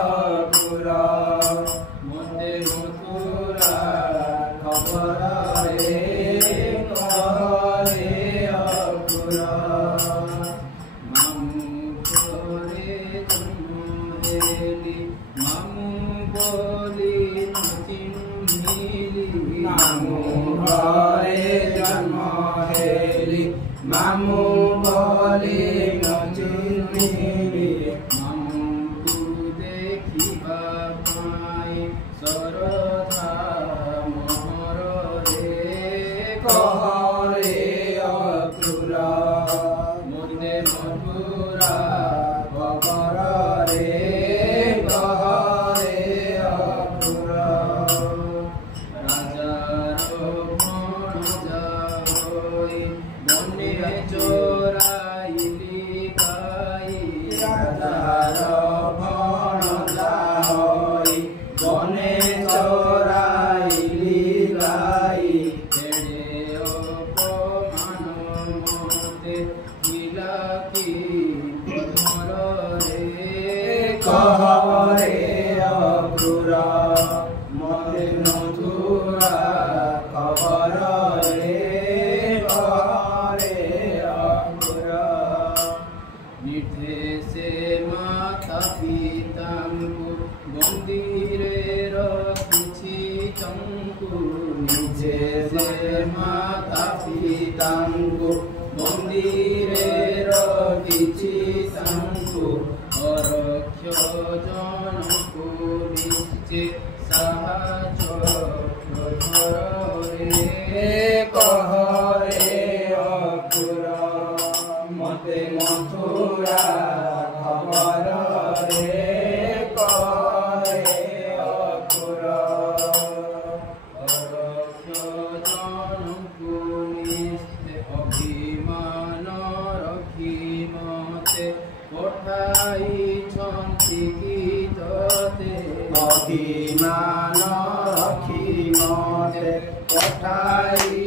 ଅପୁରା ମୋତେ ମଥୁରା ଖବରରେ କହରେ ଅପୁରା ମାମୁଁ ଘରେ ଜନ୍ମ ହେଲି ମାମୁଁ ବୋଲି ଚିହ୍ନିଲି ମାମୁଁ ଘରେ ଜନ୍ମ ହେଲି ମାମୁଁ ବୋଲି ଚିହ୍ନିଲି ମାମୁଁଙ୍କୁ ଦେଖିବା ପାଇଁ ଶରଧା ମୋହରରେ କହରେ ଅପୁରା ମୋତେ ମଥୁରା ଖବରରେ କହରେ ଅପୁରା ରାଜାର ଭଣଜା ହୋଇ ବନେ ଚୋରାଇଲି ଗାଈ ରାଜାର ଭଣଜା ହୋଇ ବନେ ଚୋରାଇଲି ଗାଈ ଏଡ଼େ ଅପମାନ ମୋତେ ଥିଲା କି ଘରରେ କହରେ ଅପୁରା ମୋତେ ମଥୁରା ଖବରରେ କହରେ ଅପୁରା ନିର୍ଦ୍ଦେଶେ ମାତା ପିତାଙ୍କୁ ମନ୍ଦିରେ ରଖିଛି ତାଙ୍କୁ ନିର୍ଦ୍ଦେଶେ ମାତା ପିତାଙ୍କୁ ମନ୍ଦିରେ ରଖିଛି ତାଙ୍କୁ ଅରକ୍ଷ ଜଣକୁ ନିଶ୍ଚେ ସାହାଯ୍ୟ ଘରରେ କହରେ ଅପୁରା ମୋତେ ମଥୁରା ଖବରରେ କହରେ ଅପୁରା ଅରକ୍ଷ ଜଣକୁ ନିଶ୍ଚେ ଅଭିମାନ ରଖି ମୋତେ ପଠାଇଛନ୍ତି କି ତୋତେ ଅଭିମାନ ରଖି ମୋତେ ପଠାଇ